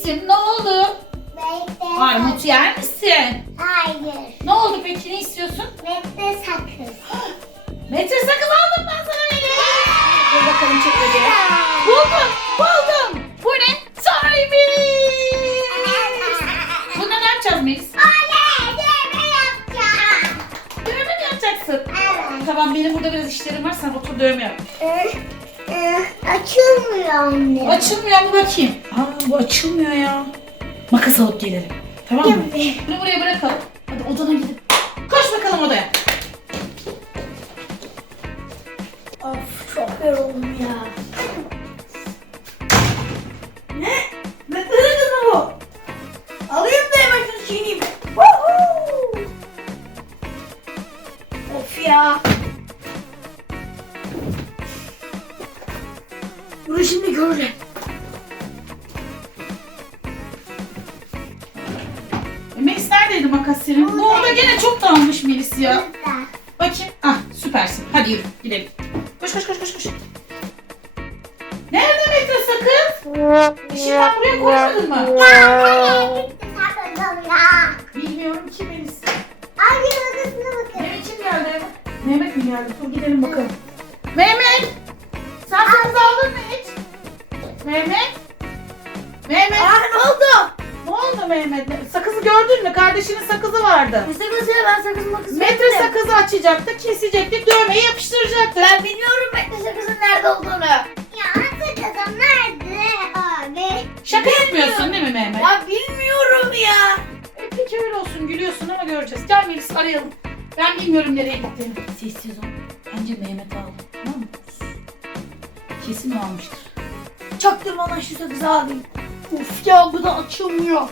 Melis'im ne oldu? Bekle. Armut yer misin? Hayır. Ne oldu peki, ne istiyorsun? Bekle sakız. Metre sakız aldım ben sana Melis. Dur bakalım çık hadi. Buldum. Bu ne? Melis. Bununla ne yapacağız Melis? Oley! Dövme yapacağım. Dövme mi yapacaksın? Evet. Tamam, benim burada biraz işlerim var, sen otur dövme yap. Açılmıyor anne. Açılmıyor mu bakayım? Aa, bu açılmıyor ya. Makas alıp gelelim. Tamam mı? Tabii. Bunu buraya bırakalım. Hadi odana gidip. Koş bakalım odaya. Of çok yoruldum ya. Ne? Ne kızı bu? Alayım da hemen şunu çiğneyim. Woohoo! Of ya. Bunu şimdi göreceğim. Melis neredeydi makas senin? Bu oda gene çok dağılmış Melis ya. Burada. Bakayım. Ah, süpersin. Hadi yürü gidelim. Koş. Nerede metre sakız? Şimdi ben buraya koymadın mı? Nereye gitti sakızım ya? Bilmiyorum ki Melis. Ay bir odasına bakın. Mehmet kim geldi eve? Mehmet mi geldi? Dur gidelim bakalım. Mehmet! Sen sakız aldın mı hiç? Mehmet? Aa ne oldu? Ne oldu Mehmet? Sakızı gördün mü? Kardeşinin sakızı vardı. Ne sakızı? Ben sakız makası Metre yaptım. sakızı açacaktı, kesecektik, dövmeyi yapıştıracaktı. Ben bilmiyorum metre sakızın nerede olduğunu. Ya sakızım nerede abi? Şaka yapmıyorsun değil mi Mehmet? Ya bilmiyorum ya. Peki öyle olsun, gülüyorsun ama göreceğiz. Gel Melis arayalım. Ben bilmiyorum nereye gittiğini. Sessiz ol. Bence Mehmet aldı. Tamam mı? Kesin o almıştır. Çaktırmadan şu sakızı alayım. Of ya bu da açılmıyor.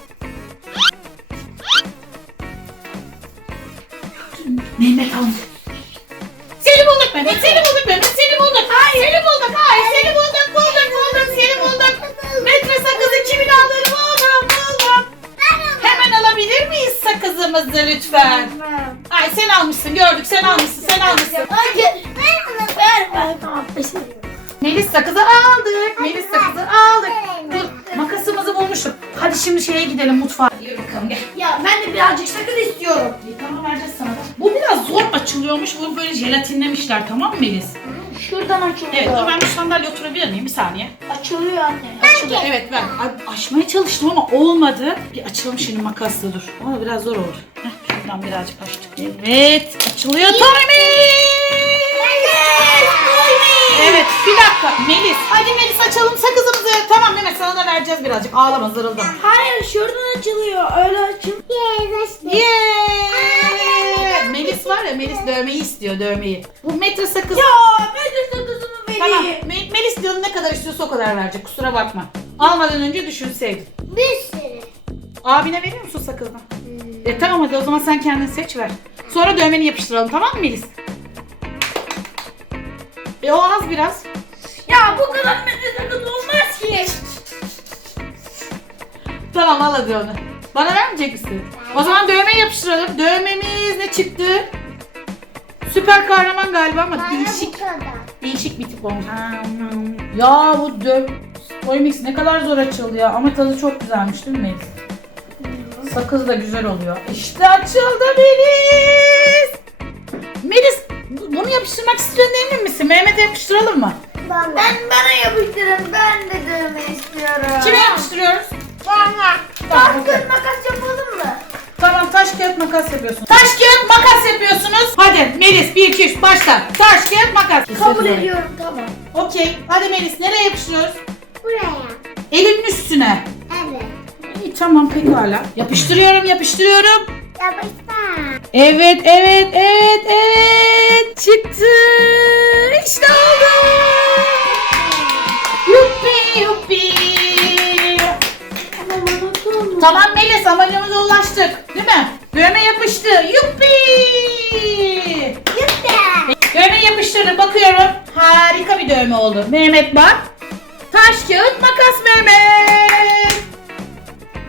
Mehmet aldı. Seni bulduk Mehmet, seni bulduk Mehmet, seni bulduk. Hayır. Seni bulduk, hayır. Seni bulduk, seni bulduk. Metre sakızı kimin aldığını buldum. Hemen alabilir miyiz sakızımızı lütfen? Ay sen almışsın, gördük, sen almışsın. Hayır. Ver. Tamam. Melis sakızı aldık. Dur, makasımızı bulmuşum. Hadi şimdi şeye gidelim, mutfağa. Yürü bakalım gel. Ya ben de birazcık sakız istiyorum. Tamam, vereceğiz sana da. Bu biraz zor açılıyormuş. Bu böyle jelatinlemişler, tamam mı Melis? Şuradan açılıyor. Evet, dur ben bu sandalyeye oturabilir miyim? Bir saniye. Açılıyor anne. Açıldı, evet ben açmaya çalıştım ama olmadı. Bir açalım şimdi makasla dur. Ama biraz zor oldu. Heh, şuradan birazcık açtık. Evet, açılıyor Tommy. Evet, bir dakika Melis. Hadi Melis açalım sakızımızı. Tamam Mehmet, sana da vereceğiz birazcık. Ağlama, zırıldım. Hayır şuradan açılıyor. Öyle açıl. Yeah! Melis var ya, Melis dövmeyi istiyor, dövmeyi. Bu metre sakız. Ya metre sakızımı vereyim. Tamam, Melis diyor ne kadar istiyorsa o kadar verecek. Kusura bakma. Almadan önce düşünseydin. Bir sürü. Abine veriyor musun sakızını? Tamam hadi o zaman sen kendin seç ver. Sonra dövmeni yapıştıralım, tamam mı Melis? O az biraz. Ya bu kadar metre sakız olmaz ki. Tamam al hadi onu. Bana vermeyecek misin? O zaman dövmeyi yapıştıralım. Dövmemiz ne çıktı? Süper kahraman galiba ama Bana değişik. bu kadar. Değişik bir tip olmuş. Ya bu Toymix ne kadar zor açıldı ya. Ama tadı çok güzelmiş değil mi Melis? Sakız da güzel oluyor. İşte açıldı Melis. Melis bunu yapıştırmak istiyorsun emin misin? Mehmet'e yapıştıralım mı? Bana yapıştırın. Ben de dövme istiyorum. Kime yapıştırıyoruz? Bana. Tamam, Taş kağıt makas yapalım mı? tamam taş kağıt makas yapıyorsunuz. Taş kağıt makas yapıyorsunuz. Hadi Melis 1 2 3 başla. Taş kağıt makas. Kabul ediyorum tamam. Okey. Hadi Melis nereye yapıştırıyoruz? Buraya. Elimin üstüne. Evet. İyi tamam pekala. Yapıştırıyorum. Yapıştır. Evet. Çıktı. İşte oldu. Yuppi. Tamam Melis, amacımıza ulaştık. Değil mi? Dövme yapıştı. Yuppi. Dövme yapıştırdım. Bakıyorum. Harika bir dövme oldu. Mehmet bak. Taş kağıt makas Mehmet.